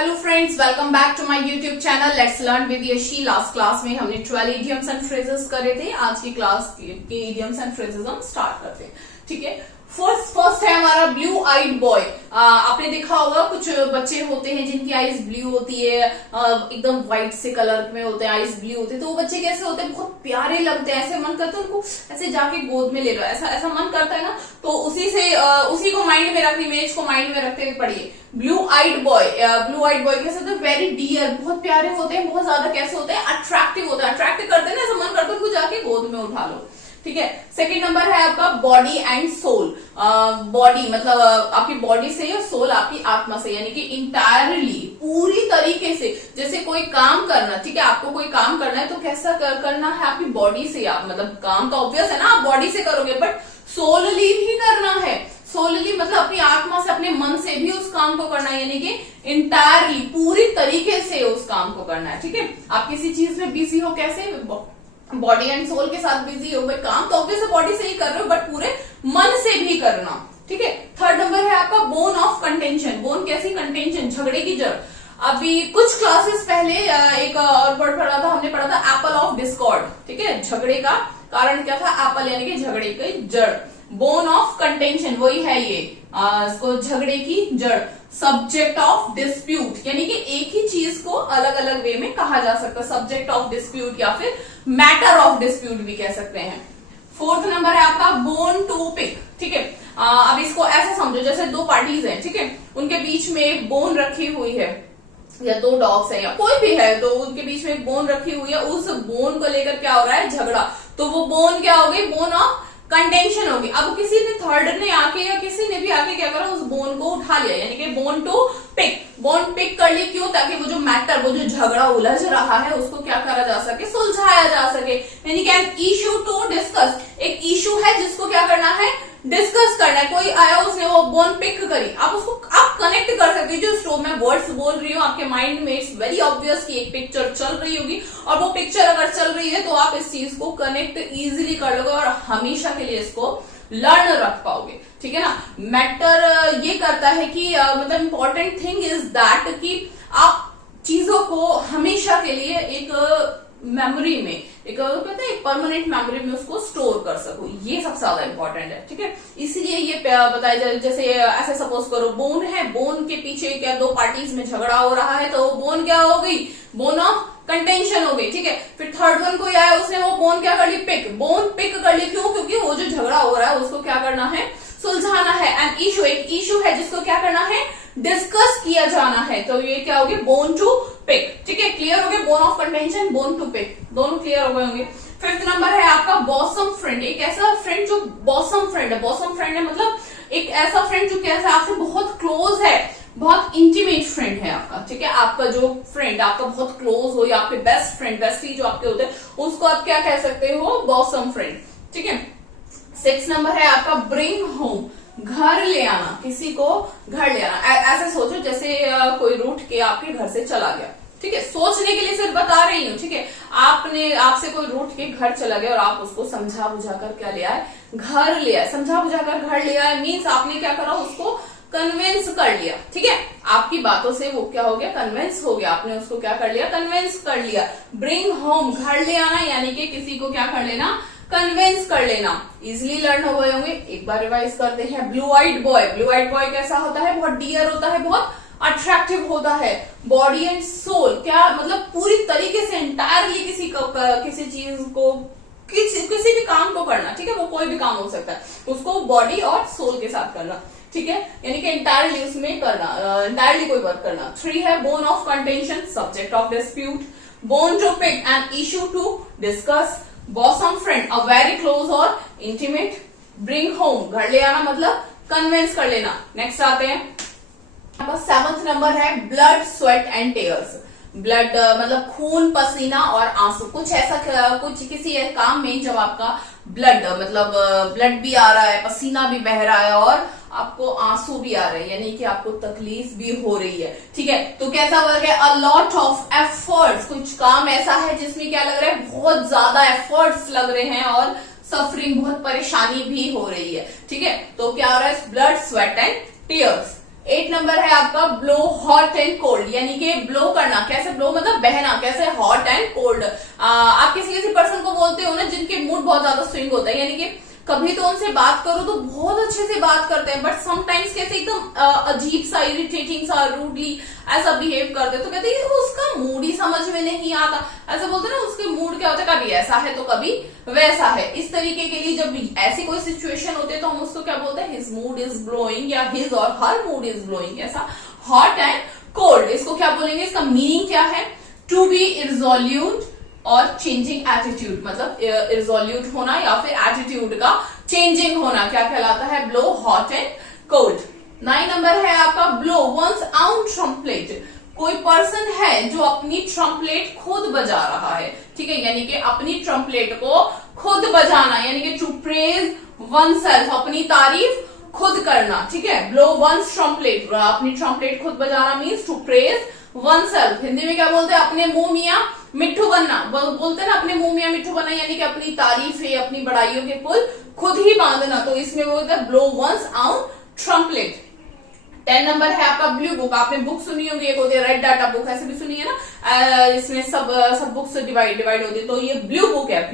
Hello friends, welcome back to my YouTube channel let's learn with Yashi. Last class में हमने 12 idioms and phrases करे थे। आज की क्लास के इडियम्स एंड फ्रेजेस हम स्टार्ट करते हैं। ठीक है, फर्स्ट है हमारा ब्लू आइड बॉय। आपने देखा होगा कुछ बच्चे होते हैं जिनकी आईज ब्लू होती है, एकदम व्हाइट से कलर में होते हैं, आईज ब्लू होते हैं। तो वो बच्चे कैसे होते हैं, बहुत प्यारे लगते हैं, ऐसे मन करता है उनको ऐसे जाके गोद में ले लो, ऐसा ऐसा मन करता है ना। तो उसी को माइंड में रखनी, इमेज को माइंड में रखते हुए पढ़िए blue eyed boy. Blue eyed boy कैसे होते हैं, वेरी डियर, बहुत प्यारे होते हैं, बहुत ज्यादा कैसे होते हैं, अट्रैक्टिव होते हैं, अट्रैक्टिव करते हैं ना, ऐसा मन करता है उनको जाके गोद में उठा लो। ठीक है, सेकंड नंबर है आपका बॉडी एंड सोल। बॉडी मतलब आपकी बॉडी से या सोल आपकी आत्मा से, यानी कि इंटायरली पूरी तरीके से। जैसे कोई काम करना, ठीक है, आपको कोई काम करना है तो कैसा करना है, आपकी बॉडी से। आप मतलब काम तो ऑब्वियस है ना, आप बॉडी से करोगे, बट सोलली भी करना है। सोलली मतलब अपनी आत्मा से, अपने मन से भी उस काम को करना है, यानी कि इंटायरली पूरी तरीके से उस काम को करना है। ठीक है, आप किसी चीज में बिजी हो, कैसे बॉडी एंड सोल के साथ बिजी हो, भाई काम तो ऑब्वियस बॉडी से ही कर रहे हो, बट पूरे मन से भी करना। ठीक है, थर्ड नंबर है आपका बोन ऑफ कंटेंशन। बोन कैसी, कंटेंशन, झगड़े की जड़। अभी कुछ क्लासेस पहले एक और वर्ड पढ़ा था, हमने पढ़ा था एप्पल ऑफ डिस्कॉर्ड। ठीक है, झगड़े का कारण क्या था, एप्पल यानी कि झगड़े की जड़। बोन ऑफ कंटेंशन वही है ये, इसको झगड़े की जड़। सब्जेक्ट ऑफ डिस्प्यूट यानी कि एक ही चीज को अलग अलग वे में कहा जा सकता है, सब्जेक्ट ऑफ डिस्प्यूट या फिर मैटर ऑफ डिस्प्यूट भी कह सकते हैं। फोर्थ नंबर है आपका बोन टू पिक। ठीक है, अब इसको ऐसे समझो जैसे दो पार्टीज हैं, ठीक है, उनके बीच में एक बोन रखी हुई है, या दो डॉग्स है या कोई भी है, तो उनके बीच में एक बोन रखी हुई है। उस बोन को लेकर क्या हो रहा है, झगड़ा। तो वो बोन क्या हो गई, बोन ऑफ कंटेंशन होगी। अब किसी ने थर्ड ने आके या किसी ने भी आके क्या करा, उस बोन को उठा लिया, यानी कि bone to pick. Bone pick कर ली, क्यों, ताकि वो जो मैटर, वो जो झगड़ा उलझ रहा है, उसको क्या करा जा सके, सुलझाया जा सके, यानी कि एन इशू टू डिस्कस। एक इशू है जिसको क्या करना है, डिस्कस करना है। कोई आया, उसने वो बोन पिक करी, आप उसको आप कनेक्ट कर सकते हो। जो स्टोरी में वर्ड्स बोल रही हूँ, आपके माइंड में इट्स वेरी ऑब्वियस कि एक पिक्चर चल रही होगी, और वो पिक्चर अगर चल रही है तो आप इस चीज को कनेक्ट इजीली कर लोगे और हमेशा के लिए इसको लर्न रख पाओगे। ठीक है ना, मैटर ये करता है कि मतलब इंपॉर्टेंट थिंग इज दैट कि आप चीजों को हमेशा के लिए एक मेमोरी में, एक कहते हैं परमानेंट मेमोरी में उसको स्टोर कर सको, ये सबसे ज्यादा इंपॉर्टेंट है। ठीक है, इसलिए ये बताया जाए, जैसे ऐसे सपोज करो बोन है, बोन के पीछे क्या दो पार्टीज में झगड़ा हो रहा है, तो बोन क्या हो गई, बोन ऑफ कंटेंशन हो गई। ठीक है, फिर थर्ड वन कोई आया, उसने वो बोन क्या कर ली, पिक, बोन पिक कर ली, क्यों, क्योंकि वो जो झगड़ा हो रहा है उसको क्या करना है, सुलझाना है। एंड इशू, एक इशू है जिसको क्या करना है, डिस्कस किया जाना है, तो ये क्या हो गया, बोन टू पिक। ठीक है, क्लियर हो गया, bone of contention, bone to pick, दोनों क्लियर हो गए होंगे। फिफ्थ नंबर है आपका बॉसम फ्रेंड। एक ऐसा फ्रेंड जो बॉसम फ्रेंड है, बॉसम फ्रेंड है मतलब एक ऐसा फ्रेंड जो कैसा आपसे बहुत क्लोज है, बहुत इंटीमेट फ्रेंड है आपका। ठीक है, आपका जो फ्रेंड आपका बहुत क्लोज हो, या आपके बेस्ट फ्रेंड, बेस्टी जो आपके होते हैं, उसको आप क्या कह सकते हो, बॉसम फ्रेंड। ठीक है, सिक्स नंबर है आपका ब्रिंग होम, घर ले आना, किसी को घर ले आना। ऐसे सोचो जैसे कोई रूठ के आपके घर से चला गया। ठीक है, सोचने के लिए सिर्फ बता रही हूँ। ठीक है, आपसे कोई रूठ के घर चला गया और आप उसको समझा बुझाकर क्या ले आए, घर ले आए। समझा बुझाकर घर ले आए मीन्स आपने क्या करा, उसको कन्विंस कर लिया। ठीक है, आपकी बातों से वो क्या हो गया, कन्विंस हो गया, आपने उसको क्या कर लिया, कन्विंस कर लिया। ब्रिंग होम, घर ले आना, यानी कि किसी को क्या कर लेना, कन्विंस कर लेना। इजिली लर्न हो गए होंगे, एक बार रिवाइज करते हैं। Blue eyed boy, blue eyed boy कैसा होता है, बहुत डियर होता है, बहुत अट्रैक्टिव होता है। बॉडी एंड सोल क्या मतलब पूरी तरीके से इंटायरली किसी चीज को, किसी भी काम को करना। ठीक है, वो कोई भी काम हो सकता है, उसको बॉडी और सोल के साथ करना। ठीक है, यानी कि इंटायरली उसमें करना, इंटायरली कोई वर्क करना। थ्री है bone of contention, subject of dispute. Bone to pick, an issue to discuss. Bosom friend, a very close और इंटीमेट। ब्रिंग होम, घर ले आना मतलब कन्विंस कर लेना। नेक्स्ट आते हैं, सेवंथ नंबर है blood sweat and tears. Blood मतलब खून, पसीना और आंसू। कुछ ऐसा, कुछ किसी काम में जब आपका ब्लड मतलब ब्लड भी आ रहा है, पसीना भी बह रहा है और आपको आंसू भी आ रहे हैं, यानी कि आपको तकलीफ भी हो रही है। ठीक है, तो कैसा वर्ग है, अ लॉट ऑफ एफर्ट्स। कुछ काम ऐसा है जिसमें क्या लग रहा है, बहुत ज्यादा एफर्ट्स लग रहे हैं और सफरिंग, बहुत परेशानी भी हो रही है। ठीक है, तो क्या हो रहा है, blood sweat and tears. 8 number है आपका ब्लो हॉट एंड कोल्ड, यानी कि ब्लो करना, कैसे ब्लो मतलब बहना, कैसे हॉट एंड कोल्ड। आप किसी किसी पर्सन को बोलते हो ना जिनके मूड बहुत ज्यादा स्विंग होता है, यानी कि कभी तो उनसे बात करो तो बहुत अच्छे से बात करते हैं, बट समटाइम्स कैसे एकदम अजीब सा, इरिटेटिंग सा, रूडली ऐसा बिहेव करते हैं, तो कहते हैं उसका मूड ही समझ में नहीं आता। ऐसा बोलते हैं ना, उसके मूड क्या होता है, कभी ऐसा है तो कभी वैसा है। इस तरीके के लिए जब ऐसी कोई सिचुएशन होती है तो हम उसको क्या बोलते हैं, हिज मूड इज ब्लोइंग या हिज और हर मूड इज ब्लोइंग, ऐसा हॉट एंड कोल्ड। इसको क्या बोलेंगे, इसका मीनिंग क्या है, टू बी इर्जोल्यूट और चेंजिंग एटीट्यूड, मतलब इर्जोल्यूट होना या फिर एटीट्यूड का चेंजिंग होना क्या कहलाता है, blow hot and cold. 9 number है आपका ब्लो वंस आउन ट्रम्पलेट, कोई पर्सन है जो अपनी ट्रम्पलेट खुद बजा रहा है, ठीक है, यानी कि अपनी ट्रम्पलेट को खुद बजाना, यानी कि टू प्रेज वन सेल्फ, अपनी तारीफ खुद करना, ठीक है। ब्लो वंस ट्रम्पलेट, अपनी ट्रम्पलेट खुद बजाना means to praise oneself. Hindi में क्या बोलते हैं, अपने मुंह मियां मिट्ठू बनना, बोलते हैं ना, अपने मुंह मियां मिट्ठू बनना, यानी कि अपनी तारीफें, अपनी बड़ाइयों के पुल खुद ही बांधना, तो इसमें बोलते हैं ब्लो वंस आउन ट्रम्पलेट। 10 नंबर है आपका ब्लू बुक, आपने बुक सुनी होगी, एक होती है रेड डाटा बुक, ऐसे भी सुनी है ना, इसमें सब बुक्स डिवाइड होती है, तो ये ब्लू बुक है।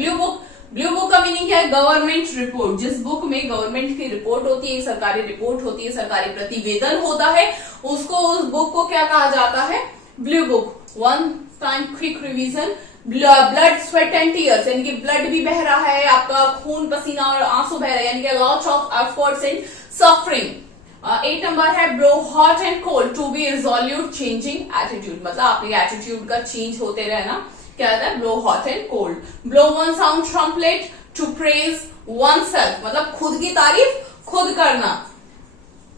ब्लू बुक का मीनिंग क्या है, गवर्नमेंट रिपोर्ट, जिस बुक में गवर्नमेंट की रिपोर्ट होती है, सरकारी रिपोर्ट होती है, सरकारी प्रतिवेदन होता है, उसको, उस बुक को क्या कहा जाता है, blue book. One time quick revision, blood sweat and tears, यानी कि ब्लड भी बह रहा है, आपका खून पसीना और आंसू बह रहे हैं, यानी कि lots of efforts and suffering. 8 number है blow hot and cold, to be resolute changing attitude, मतलब आपके एटीट्यूड का चेंज होते रहना, क्या होता है, blow hot and cold. Blow one sound trumpet to praise oneself, मतलब खुद की तारीफ खुद करना।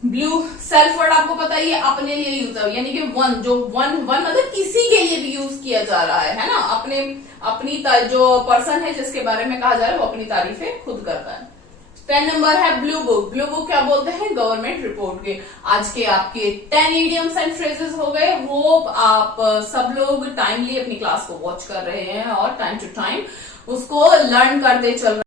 ब्लू सेल्फ वर्ड आपको पता ही है, अपने लिए यूज है, यानी कि वन, जो वन मतलब किसी के लिए भी यूज किया जा रहा है ना, अपनी जो पर्सन है जिसके बारे में कहा जा रहा है वो अपनी तारीफें खुद करता है। 10 नंबर है ब्लू बुक क्या बोलते हैं, गवर्नमेंट रिपोर्ट के। आज के आपके 10 इडियम्स एंड फ्रेजेस हो गए। होप आप सब लोग टाइमली अपनी क्लास को वॉच कर रहे हैं और टाइम टू टाइम उसको लर्न करते चल रहे हैं।